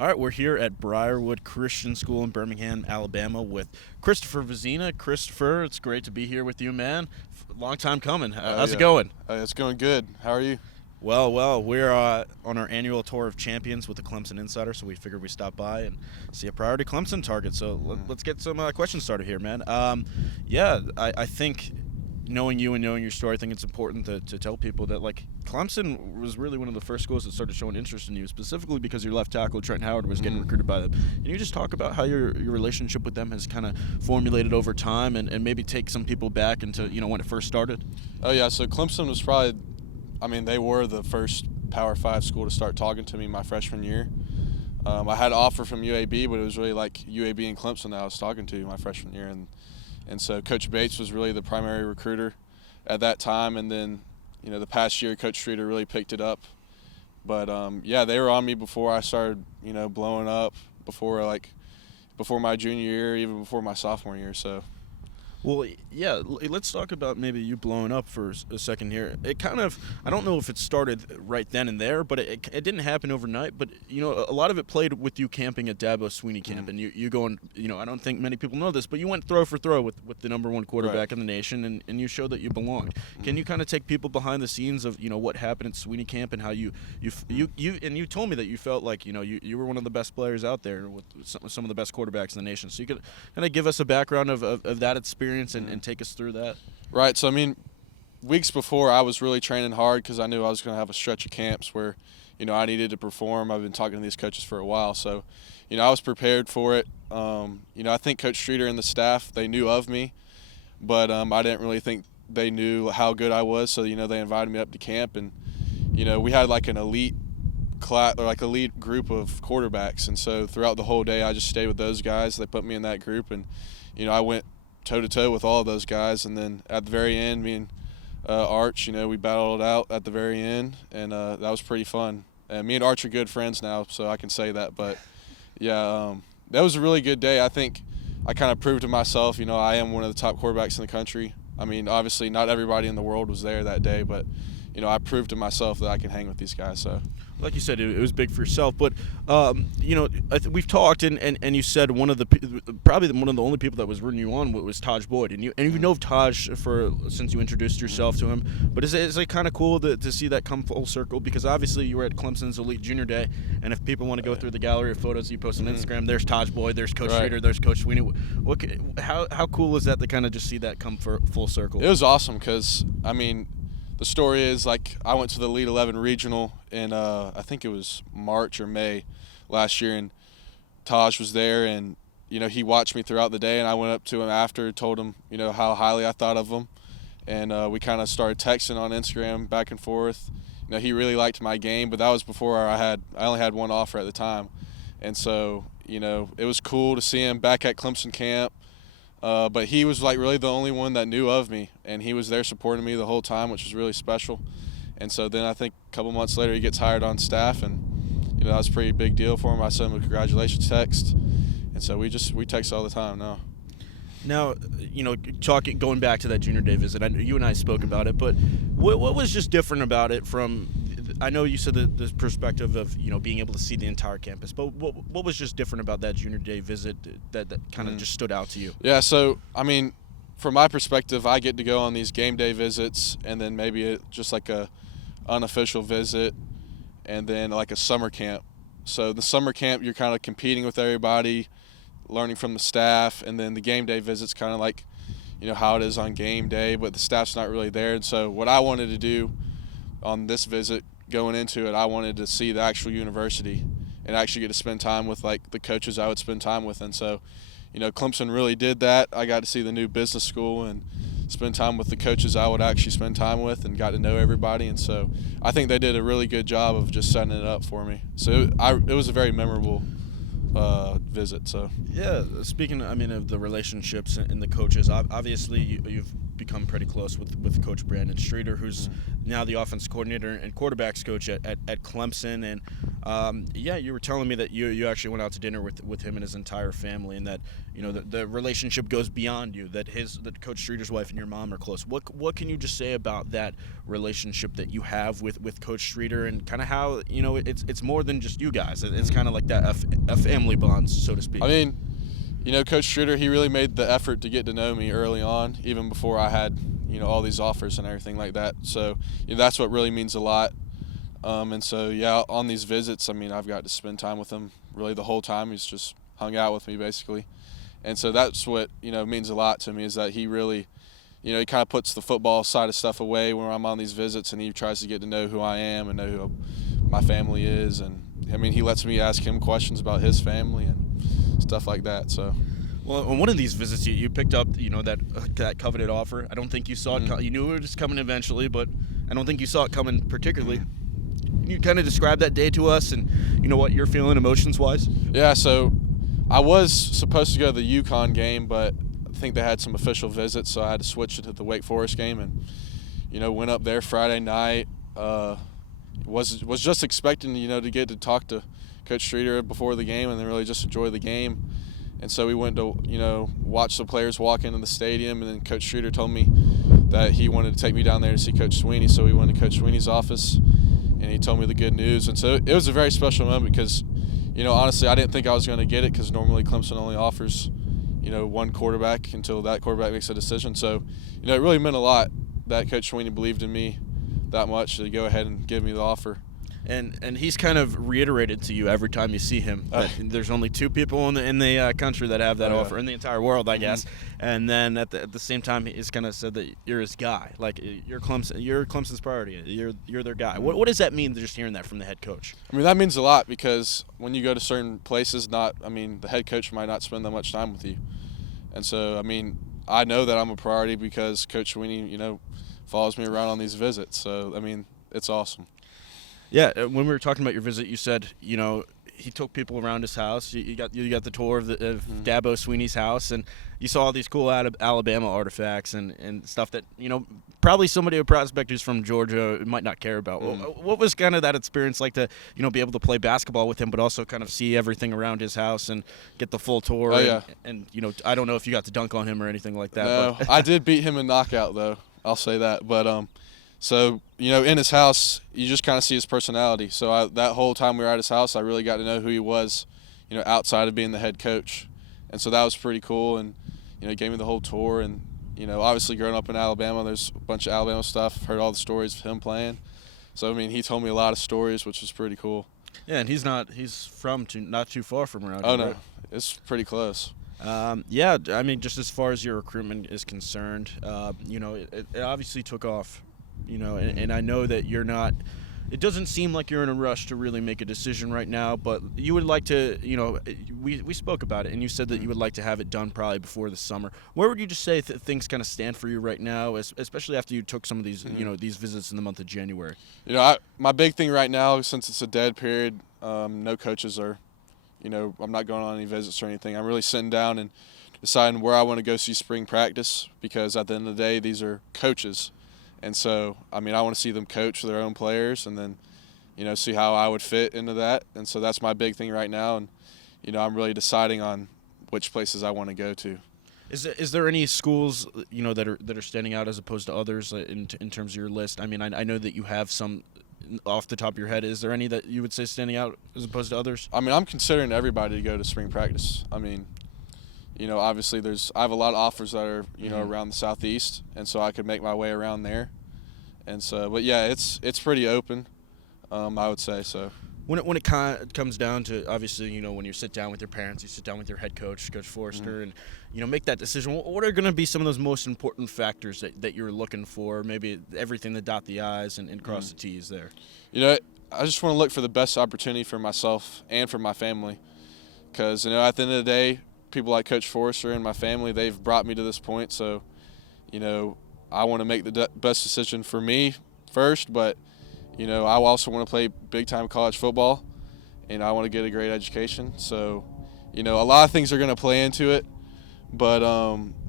All right, we're here at Briarwood Christian School in Birmingham, Alabama with Christopher Vizzina. Christopher, it's great to be here with you, man. Long time coming. How's it going? It's going good. How are you? Well, we're on our annual tour of champions with the Clemson Insider, so we figured we'd stop by and see a priority Clemson target. So let's get some questions started here, man. I think knowing you and knowing your story, I think it's important to tell people that, like, Clemson was really one of the first schools that started showing interest in you, specifically because your left tackle, Trent Howard, was getting recruited by them. Can you just talk about how your relationship with them has kind of formulated over time and maybe take some people back into, when it first started? Oh, yeah. So Clemson was probably, they were the first Power 5 school to start talking to me my freshman year. I had an offer from UAB, but it was really like UAB and Clemson that I was talking to my freshman year. And so Coach Bates was really the primary recruiter at that time. And then, the past year, Coach Streeter really picked it up. But, they were on me before I started, blowing up, before my junior year, even before my sophomore year. So. Well, yeah, let's talk about maybe you blowing up for a second here. It kind of, I don't know if it started right then and there, but it didn't happen overnight. But, a lot of it played with you camping at Dabo Sweeney camp. And you going, I don't think many people know this, but you went throw for throw with the number one quarterback in the nation, and you showed that you belonged. Can you kind of take people behind the scenes of, what happened at Sweeney camp and how you told me that you felt like, you were one of the best players out there with some of the best quarterbacks in the nation. So you could kind of give us a background of that experience and take us through that. Right. So, weeks before, I was really training hard because I knew I was going to have a stretch of camps where, I needed to perform. I've been talking to these coaches for a while. So, I was prepared for it. I think Coach Streeter and the staff, they knew of me, but I didn't really think they knew how good I was. So, they invited me up to camp, and, we had like an elite class, or like elite group of quarterbacks. And so throughout the whole day, I just stayed with those guys. They put me in that group, and, I went toe-to-toe with all of those guys. And then at the very end, me and Arch, we battled it out at the very end, and that was pretty fun. And me and Arch are good friends now, so I can say that. But, yeah, that was a really good day. I think I kind of proved to myself, I am one of the top quarterbacks in the country. Obviously not everybody in the world was there that day, but, I proved to myself that I can hang with these guys. So. Like you said, it was big for yourself, but we've talked, and you said probably one of the only people that was rooting you on was Taj Boyd, and you know of Taj since you introduced yourself to him. But is it kind of cool to see that come full circle? Because obviously you were at Clemson's Elite Junior Day, and if people want to go through the gallery of photos you post on Instagram, there's Taj Boyd, there's Coach Streeter, there's Coach Sweeney. How cool is that to kind of just see that come for full circle? It was awesome because the story is, like, I went to the Elite 11 regional in I think it was March or May last year, and Taj was there, and he watched me throughout the day, and I went up to him after, told him how highly I thought of him, and we kind of started texting on Instagram back and forth. He really liked my game, but that was before I only had one offer at the time, and so it was cool to see him back at Clemson camp. But he was like really the only one that knew of me, and he was there supporting me the whole time, which was really special. And so then I think a couple months later he gets hired on staff, and that was a pretty big deal for him. I sent him a congratulations text, and so we text all the time now. Now, going back to that junior day visit, you and I spoke about it, but what was just different about it from? I know you said the perspective of being able to see the entire campus, but what was just different about that junior day visit that kind of just stood out to you? Yeah, so from my perspective, I get to go on these game day visits, and then maybe just like a unofficial visit, and then like a summer camp. So the summer camp, you're kind of competing with everybody, learning from the staff, and then the game day visit's kind of like how it is on game day, but the staff's not really there. And so what I wanted to do on this visit, going into it, I wanted to see the actual university and actually get to spend time with like the coaches I would spend time with. And so, Clemson really did that. I got to see the new business school and spend time with the coaches I would actually spend time with, and got to know everybody. And so I think they did a really good job of just setting it up for me. So it was a very memorable visit. So yeah, speaking of the relationships and the coaches, obviously you've become pretty close with Coach Brandon Streeter, who's now the offense coordinator and quarterbacks coach at Clemson. And yeah, you were telling me that you actually went out to dinner with him and his entire family, and that the relationship goes beyond you. That Coach Streeter's wife and your mom are close. What can you just say about that relationship that you have with Coach Streeter, and kind of how it's more than just you guys. It's kind of like that a family bond, so to speak. I mean, Coach Streeter, he really made the effort to get to know me early on, even before I had, all these offers and everything like that. So that's what really means a lot. And so, yeah, on these visits, I mean, I've got to spend time with him really the whole time. He's just hung out with me, basically. And so that's what, means a lot to me, is that he really, he kind of puts the football side of stuff away when I'm on these visits, and he tries to get to know who I am and know who my family is. And, I mean, he lets me ask him questions about his family and stuff like that. So, well, on one of these visits, you picked up, that coveted offer. I don't think you saw it. You knew it was coming eventually, but I don't think you saw it coming particularly. Can you kind of describe that day to us, and what you're feeling emotions-wise? Yeah. So, I was supposed to go to the UConn game, but I think they had some official visits, so I had to switch it to the Wake Forest game, and went up there Friday night. Was just expecting to get to talk to Coach Streeter before the game and then really just enjoy the game. And so we went to watch the players walk into the stadium, and then Coach Streeter told me that he wanted to take me down there to see Coach Sweeney. So we went to Coach Sweeney's office, and he told me the good news. And so it was a very special moment because honestly, I didn't think I was going to get it, because normally Clemson only offers one quarterback until that quarterback makes a decision. So it really meant a lot that Coach Sweeney believed in me that much to go ahead and give me the offer. And he's kind of reiterated to you every time you see him that there's only two people in the country that have that offer, in the entire world, I guess. And then at the same time, he's kind of said that you're his guy, like you're Clemson's priority. You're their guy. What does that mean, just hearing that from the head coach? I mean, that means a lot, because when you go to certain places, the head coach might not spend that much time with you. And so, I mean, I know that I'm a priority because Coach Sweeney, follows me around on these visits. So, I mean, it's awesome. Yeah, when we were talking about your visit, you said, he took people around his house. You got the tour of Dabo Sweeney's house, and you saw all these cool Alabama artifacts and stuff that, probably somebody, a prospect who's from Georgia, might not care about. What was kind of that experience like to, be able to play basketball with him, but also kind of see everything around his house and get the full tour? Oh, yeah. And I don't know if you got to dunk on him or anything like that. No, but. I did beat him in knockout, though. I'll say that. But, so, in his house, you just kind of see his personality. So that whole time we were at his house, I really got to know who he was, outside of being the head coach. And so that was pretty cool. And, he gave me the whole tour. And, obviously growing up in Alabama, there's a bunch of Alabama stuff. Heard all the stories of him playing. So, I mean, he told me a lot of stories, which was pretty cool. Yeah, and he's from not too far from around here. Oh, no. Right? It's pretty close. Yeah, I mean, just as far as your recruitment is concerned, it obviously took off. And I know that you're not – it doesn't seem like you're in a rush to really make a decision right now, but you would like to – we spoke about it, and you said that you would like to have it done probably before the summer. Where would you just say things kind of stand for you right now, especially after you took some of these, these visits in the month of January? My big thing right now, since it's a dead period, no coaches are – I'm not going on any visits or anything. I'm really sitting down and deciding where I want to go see spring practice, because at the end of the day, these are coaches. And so, I mean, I want to see them coach their own players, and then, see how I would fit into that. And so that's my big thing right now. And, I'm really deciding on which places I want to go to. Is there any schools, that are standing out as opposed to others in terms of your list? I mean, I know that you have some off the top of your head. Is there any that you would say standing out as opposed to others? I mean, I'm considering everybody to go to spring practice. I mean, obviously I have a lot of offers that are, around the Southeast, and so I could make my way around there. And so, but yeah, it's pretty open, I would say so. When it comes down to, obviously, when you sit down with your parents, you sit down with your head coach, Coach Forrester, and, make that decision, what are going to be some of those most important factors that you're looking for, maybe everything to dot the I's and cross the T's there? I just want to look for the best opportunity for myself and for my family, because, at the end of the day, people like Coach Forrester and my family, they've brought me to this point. So, I want to make the best decision for me first, but, I also want to play big-time college football, and I want to get a great education. So, a lot of things are going to play into it, but,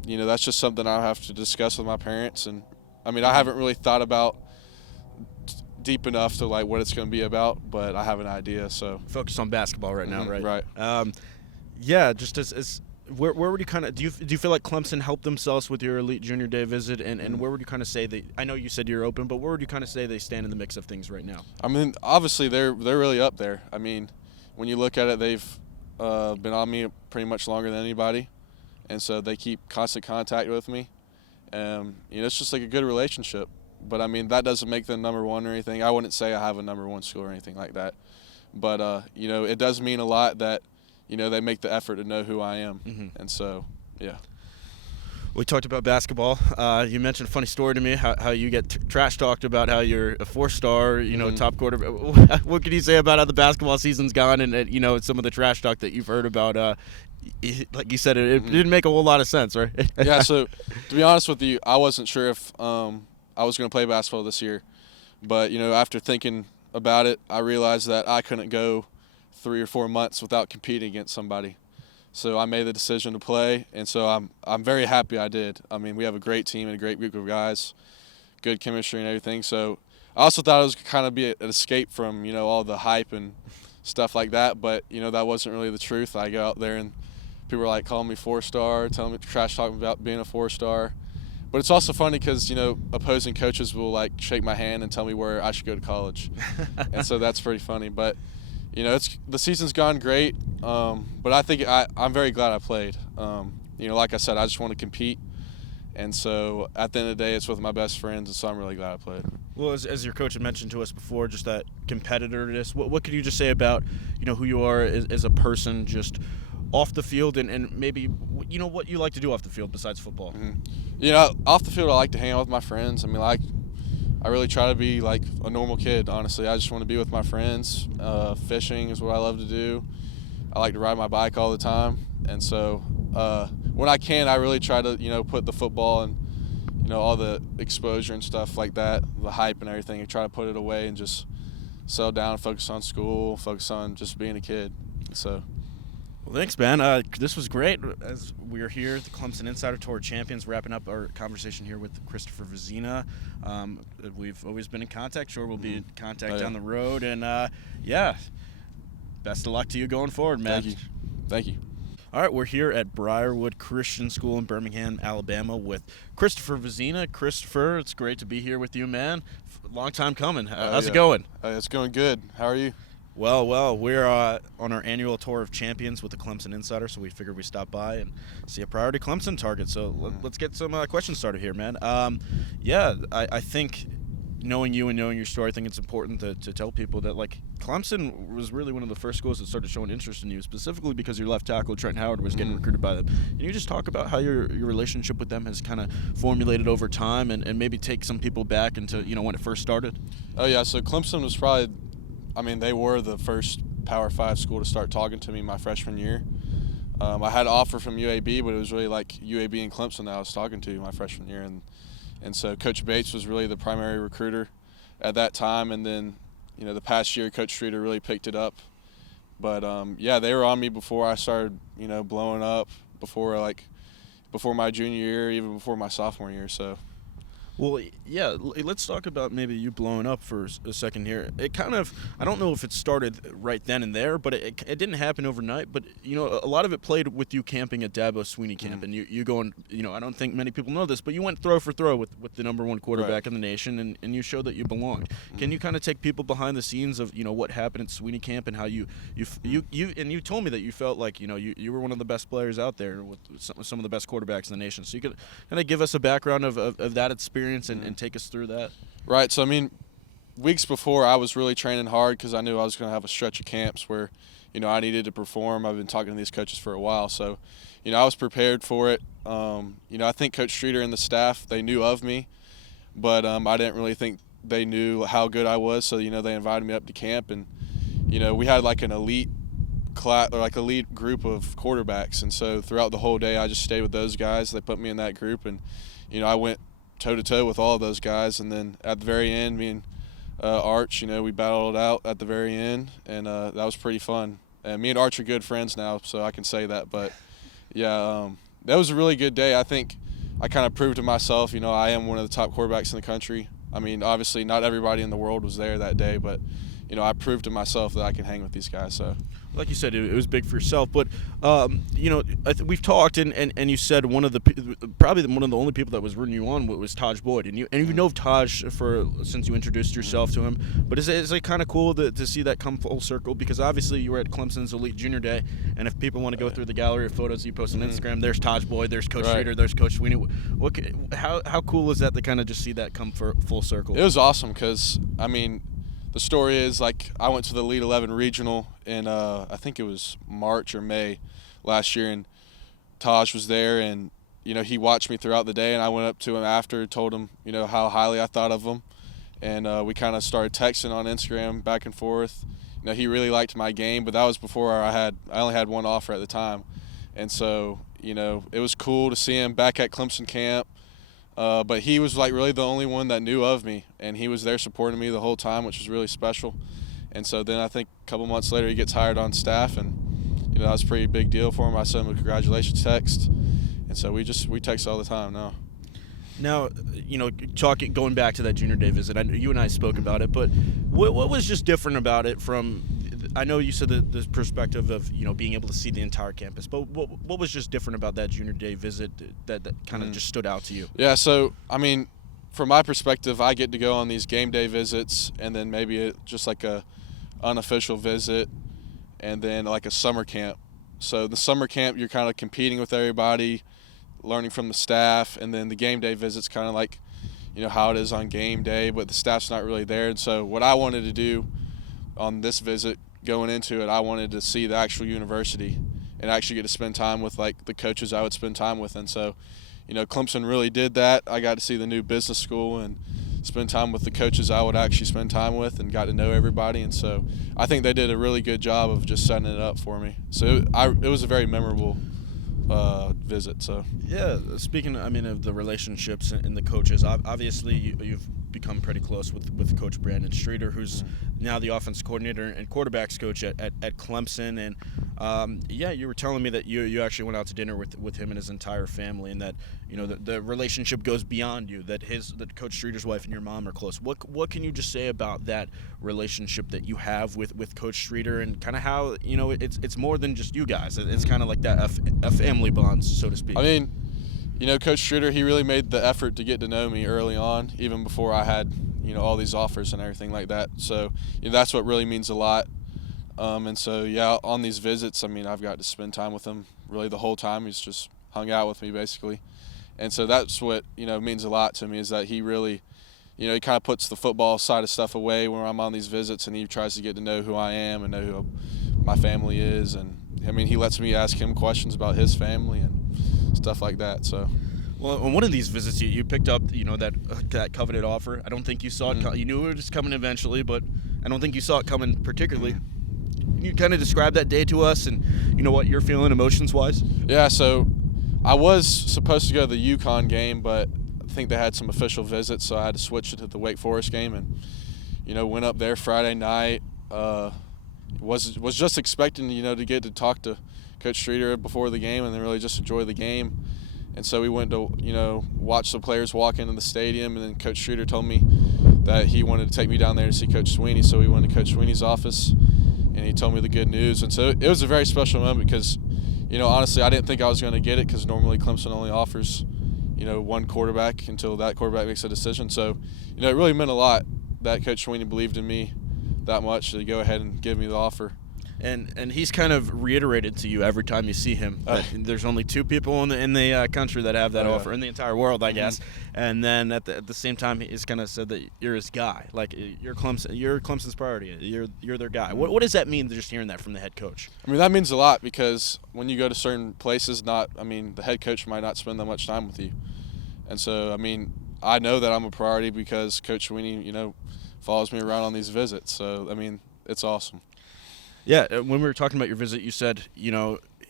that's just something I'll have to discuss with my parents. And I mean, I haven't really thought about deep enough to like what it's going to be about, but I have an idea. So focus on basketball right now, right? Right. Yeah, just as where would you kind of do you feel like Clemson helped themselves with your Elite Junior Day visit, and where would you kind of say they? I know you said you're open, but where would you kind of say they stand in the mix of things right now? I mean, obviously they're really up there. I mean, when you look at it, they've been on me pretty much longer than anybody, and so they keep constant contact with me. It's just like a good relationship. But I mean, that doesn't make them number one or anything. I wouldn't say I have a number one school or anything like that. But it does mean a lot that they make the effort to know who I am, and so yeah. We talked about basketball. You mentioned a funny story to me, how you get trash talked about how you're a 4-star, top quarterback. What can you say about how the basketball season's gone and some of the trash talk that you've heard about? Like you said, it didn't make a whole lot of sense, right? Yeah, so to be honest with you, I wasn't sure if I was going to play basketball this year. But, after thinking about it, I realized that I couldn't go 3 or 4 months without competing against somebody. So I made the decision to play, and so I'm very happy I did. I mean, we have a great team and a great group of guys, good chemistry and everything. So I also thought it was kind of be an escape from, all the hype and stuff like that. But, that wasn't really the truth. I go out there and people were like calling me 4-star, telling me trash talking about being a 4-star. But it's also funny because, opposing coaches will like shake my hand and tell me where I should go to college. And so that's pretty funny. But, the season's gone great. But I think I'm very glad I played. Like I said, I just want to compete. And so at the end of the day, it's with my best friends. And so I'm really glad I played. Well, as your coach had mentioned to us before, just that competitiveness, what could you just say about, who you are as a person, just off the field and maybe, what you like to do off the field besides football? Off the field, I like to hang out with my friends. I mean, I really try to be like a normal kid, honestly. I just want to be with my friends. Fishing is what I love to do. I like to ride my bike all the time. And so when I can, I really try to, put the football and, all the exposure and stuff like that, the hype and everything, and try to put it away and just settle down and focus on school, focus on just being a kid. So. Well, thanks, man. This was great. As we're here at the Clemson Insider Tour Champions, wrapping up our conversation here with Christopher Vizzina. We've always been in contact. Sure, we'll be in contact down the road. And, best of luck to you going forward, man. Thank you. All right, we're here at Briarwood Christian School in Birmingham, Alabama with Christopher Vizzina. Christopher, it's great to be here with you, man. Long time coming. How's it going? It's going good. How are you? Well, we're on our annual tour of champions with the Clemson Insider, so we figured we'd stop by and see a priority Clemson target. So let's get some questions started here, man. I think knowing you and knowing your story, I think it's important to tell people that, like, Clemson was really one of the first schools that started showing interest in you, specifically because your left tackle, Trent Howard, was getting recruited by them. Can you just talk about how your relationship with them has kind of formulated over time and maybe take some people back into, when it first started? Oh, yeah, so Clemson was probably – they were the first Power 5 school to start talking to me my freshman year. I had an offer from UAB, but it was really like UAB and Clemson that I was talking to my freshman year. And so Coach Bates was really the primary recruiter at that time. And then, the past year, Coach Streeter really picked it up. But, they were on me before I started, blowing up, before my junior year, even before my sophomore year. So. Well, yeah, let's talk about maybe you blowing up for a second here. It kind of, I don't know if it started right then and there, but it didn't happen overnight. But, a lot of it played with you camping at Dabo Swinney camp. And you going, I don't think many people know this, but you went throw for throw with the number one quarterback in the nation, and you showed that you belonged. Can you kind of take people behind the scenes of, what happened at Swinney camp and how you told me that you felt like, you were one of the best players out there with some of the best quarterbacks in the nation. So you could kind of give us a background of that experience and take us through that. Right. So, weeks before, I was really training hard because I knew I was going to have a stretch of camps where, I needed to perform. I've been talking to these coaches for a while. So, I was prepared for it. I think Coach Streeter and the staff, they knew of me, but I didn't really think they knew how good I was. So, they invited me up to camp, and, we had like an elite class or like elite group of quarterbacks. And so throughout the whole day, I just stayed with those guys. They put me in that group, and, I went toe-to-toe with all of those guys. And then at the very end, me and Arch, we battled it out at the very end, and that was pretty fun. And me and Arch are good friends now, so I can say that. But, yeah, that was a really good day. I think I kind of proved to myself, I am one of the top quarterbacks in the country. I mean, obviously not everybody in the world was there that day, but I proved to myself that I can hang with these guys. So, like you said, it was big for yourself. But we've talked, and you said probably one of the only people that was rooting you on was Taj Boyd, and you know Taj since you introduced yourself to him. But is it kind of cool to see that come full circle? Because obviously you were at Clemson's Elite Junior Day, and if people want to go through the gallery of photos you post on Instagram, there's Taj Boyd, there's Coach Streeter, there's Coach Sweeney. How cool is that to kind of just see that come for full circle? It was awesome because the story is, I went to the Elite 11 Regional in, I think it was March or May last year, and Taj was there, and, he watched me throughout the day, and I went up to him after, told him, how highly I thought of him, and we kind of started texting on Instagram back and forth. He really liked my game, but that was before I only had one offer at the time, and so, it was cool to see him back at Clemson camp. But he was really the only one that knew of me, and he was there supporting me the whole time, which was really special. And so then I think a couple months later he gets hired on staff, and that was a pretty big deal for him. I sent him a congratulations text, and so we text all the time now. Now, going back to that Junior Day visit, you and I spoke about it, but what was just different about it from? I know you said the perspective of being able to see the entire campus, but what was just different about that Junior Day visit that kind of just stood out to you? Yeah, so from my perspective, I get to go on these game day visits, and then maybe just like a unofficial visit, and then like a summer camp. So the summer camp, you're kind of competing with everybody, learning from the staff, and then the game day visit's kind of like how it is on game day, but the staff's not really there. And so what I wanted to do on this visit, going into it, I wanted to see the actual university and actually get to spend time with the coaches I would spend time with. And so, Clemson really did that. I got to see the new business school and spend time with the coaches I would actually spend time with, and got to know everybody. And so I think they did a really good job of just setting it up for me. So it was a very memorable visit. So yeah, speaking of the relationships and the coaches, obviously you've become pretty close with Coach Brandon Streeter, who's now the offense coordinator and quarterbacks coach at Clemson. And you were telling me that you actually went out to dinner with him and his entire family, and that the relationship goes beyond you, that Coach Streeter's wife and your mom are close. What can you just say about that relationship that you have with Coach Streeter, and kind of how it's more than just you guys? It's kind of like that a family bond, so to speak. Coach Streeter, he really made the effort to get to know me early on, even before I had, all these offers and everything like that. So, that's what really means a lot. And so, on these visits, I've got to spend time with him really the whole time. He's just hung out with me, basically. And so that's what, means a lot to me, is that he really, he kind of puts the football side of stuff away when I'm on these visits, and he tries to get to know who I am and know who my family is. And, he lets me ask him questions about his family and stuff like that. So, well, on one of these visits, you picked up, that coveted offer. I don't think you saw it. You knew it was coming eventually, but I don't think you saw it coming particularly. Can you kind of describe that day to us, and what you're feeling emotions-wise? Yeah. So, I was supposed to go to the UConn game, but I think they had some official visits, so I had to switch it to the Wake Forest game, and went up there Friday night. Was just expecting to get to talk to Coach Streeter before the game, and then really just enjoy the game. And so we went to watch the players walk into the stadium, and then Coach Streeter told me that he wanted to take me down there to see Coach Sweeney. So we went to Coach Sweeney's office, and he told me the good news. And so it was a very special moment because honestly, I didn't think I was going to get it, because normally Clemson only offers one quarterback until that quarterback makes a decision. So it really meant a lot that Coach Sweeney believed in me that much to go ahead and give me the offer. And he's kind of reiterated to you every time you see him. There's only two people in the country that have that offer, in the entire world, I guess. And then at the same time, he's kind of said that you're his guy. Like, you're Clemson's priority. You're their guy. What does that mean, just hearing that from the head coach? That means a lot, because when you go to certain places, the head coach might not spend that much time with you. And so, I know that I'm a priority because Coach Sweeney, follows me around on these visits. So, it's awesome. Yeah, when we were talking about your visit, you said,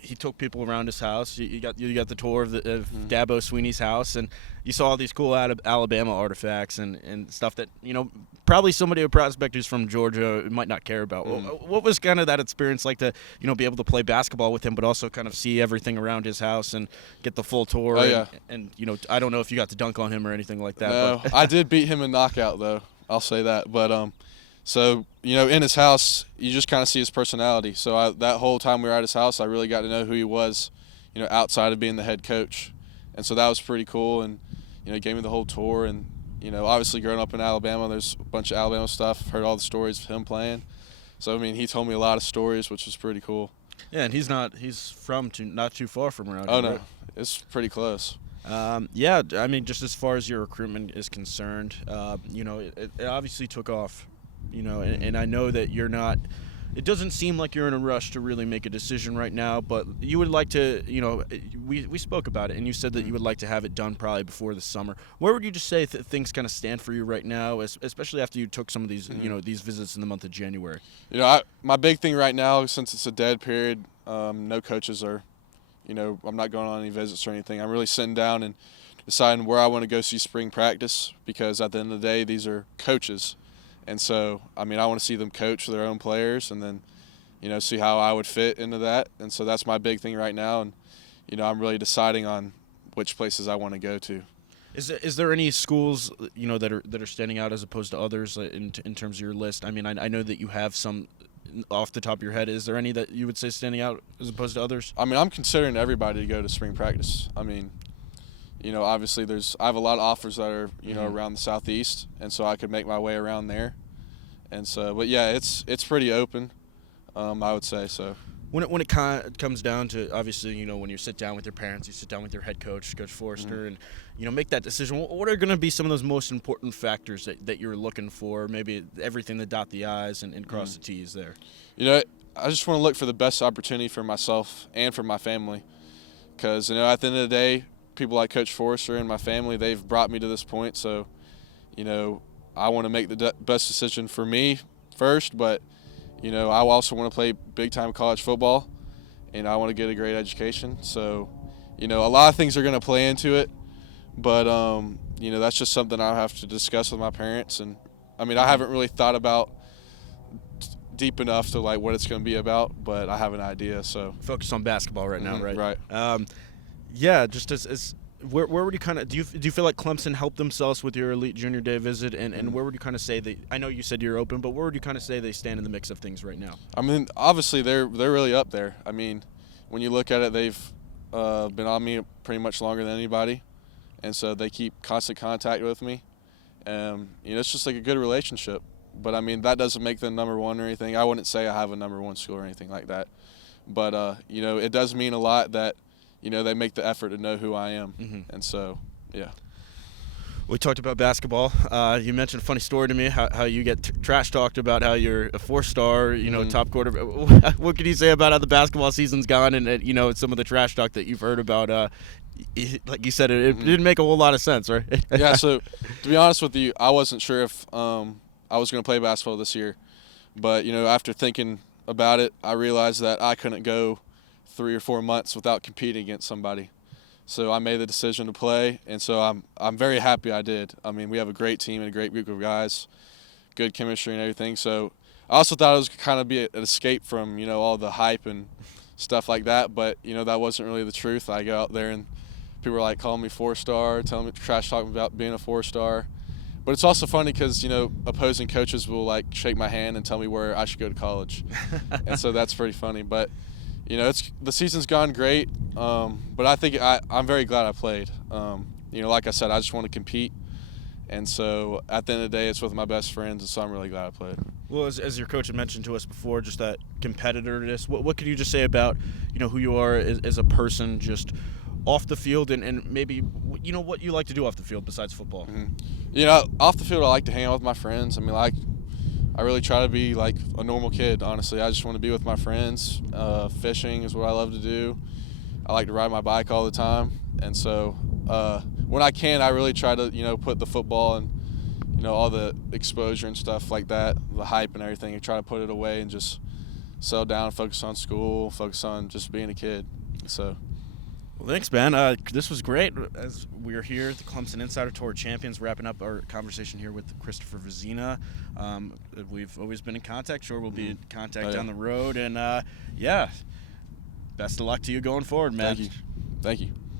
he took people around his house. You got the tour of Mm-hmm. Dabo Sweeney's house, and you saw all these cool Alabama artifacts and stuff that probably somebody, a prospect who's from Georgia, might not care about. Mm-hmm. What was kind of that experience like to be able to play basketball with him, but also kind of see everything around his house and get the full tour? Oh, yeah. And I don't know if you got to dunk on him or anything like that. No, but I did beat him in knockout though. I'll say that. But so in his house, you just kind of see his personality. So that whole time we were at his house, I really got to know who he was, outside of being the head coach, and so that was pretty cool. And he gave me the whole tour. And obviously growing up in Alabama, there's a bunch of Alabama stuff. Heard all the stories of him playing. So he told me a lot of stories, which was pretty cool. Yeah, and he's from not too far from around Oh here. no, Right? it's pretty close. Yeah, I mean, just as far as your recruitment is concerned, it obviously took off, and I know that you're not. It doesn't seem like you're in a rush to really make a decision right now, but you would like to, we spoke about it, and you said that you would like to have it done probably before the summer. Where would you just say things kind of stand for you right now, especially after you took some of these, these visits in the month of January? My big thing right now, since it's a dead period, no coaches are, I'm not going on any visits or anything. I'm really sitting down and deciding where I want to go see spring practice, because at the end of the day, these are coaches. And so, I want to see them coach their own players and then, see how I would fit into that. And so that's my big thing right now. And, I'm really deciding on which places I want to go to. Is there any schools, that are standing out as opposed to others in terms of your list? I mean, I know that you have some off the top of your head. Is there any that you would say standing out as opposed to others? I'm considering everybody to go to spring practice. Obviously I have a lot of offers that are, around the Southeast, and so I could make my way around there. And so, but yeah, it's pretty open, I would say so. When it comes down to, obviously, when you sit down with your parents, you sit down with your head coach, Coach Forrester, and, make that decision, what are going to be some of those most important factors that you're looking for, maybe everything to dot the I's and cross the T's there? I just want to look for the best opportunity for myself and for my family, because, at the end of the day, people like Coach Forrester and my family, they've brought me to this point. So, I want to make the best decision for me first, but, I also want to play big-time college football, and I want to get a great education. So, a lot of things are going to play into it, but, that's just something I'll have to discuss with my parents. And, I haven't really thought about deep enough to, what it's going to be about, but I have an idea. So focus on basketball right now, right? Right. Yeah, just as where would you kind of do you feel like Clemson helped themselves with your Elite Junior Day visit, and where would you kind of say I know you said you're open, but where would you kind of say they stand in the mix of things right now? Obviously they're really up there. When you look at it, they've been on me pretty much longer than anybody, and so they keep constant contact with me. It's just like a good relationship. But that doesn't make them number one or anything. I wouldn't say I have a number one school or anything like that. But it does mean a lot that they make the effort to know who I am. And so, yeah. We talked about basketball. You mentioned a funny story to me, how you get trash talked about how you're a 4-star, top quarter. What can you say about how the basketball season's gone and, some of the trash talk that you've heard about? Like you said, it didn't make a whole lot of sense, right? Yeah, so to be honest with you, I wasn't sure if I was going to play basketball this year. But, after thinking about it, I realized that I couldn't go 3 or 4 months without competing against somebody. So I made the decision to play, and so I'm very happy I did. We have a great team and a great group of guys, good chemistry and everything. So I also thought it was kind of be an escape from, all the hype and stuff like that. But, that wasn't really the truth. I go out there and people were calling me 4-star, telling me trash talking about being a 4-star. But it's also funny because, opposing coaches will shake my hand and tell me where I should go to college. And so that's pretty funny. But, the season's gone great. But I think I'm very glad I played. Like I said, I just want to compete. And so at the end of the day, it's with my best friends. And so I'm really glad I played. Well, as your coach had mentioned to us before, just that competitiveness, what could you just say about, who you are as a person, just off the field and maybe, what you like to do off the field besides football? Off the field, I like to hang out with my friends. I really try to be like a normal kid, honestly. I just want to be with my friends. Fishing is what I love to do. I like to ride my bike all the time. And so when I can, I really try to, put the football and, all the exposure and stuff like that, the hype and everything, and try to put it away and just settle down, focus on school, focus on just being a kid. So. Well, thanks, man. This was great. As we're here at the Clemson Insider Tour Champions, wrapping up our conversation here with Christopher Vizzina. We've always been in contact. Sure, we'll be in contact down the road. And, yeah, best of luck to you going forward, man. Thank you.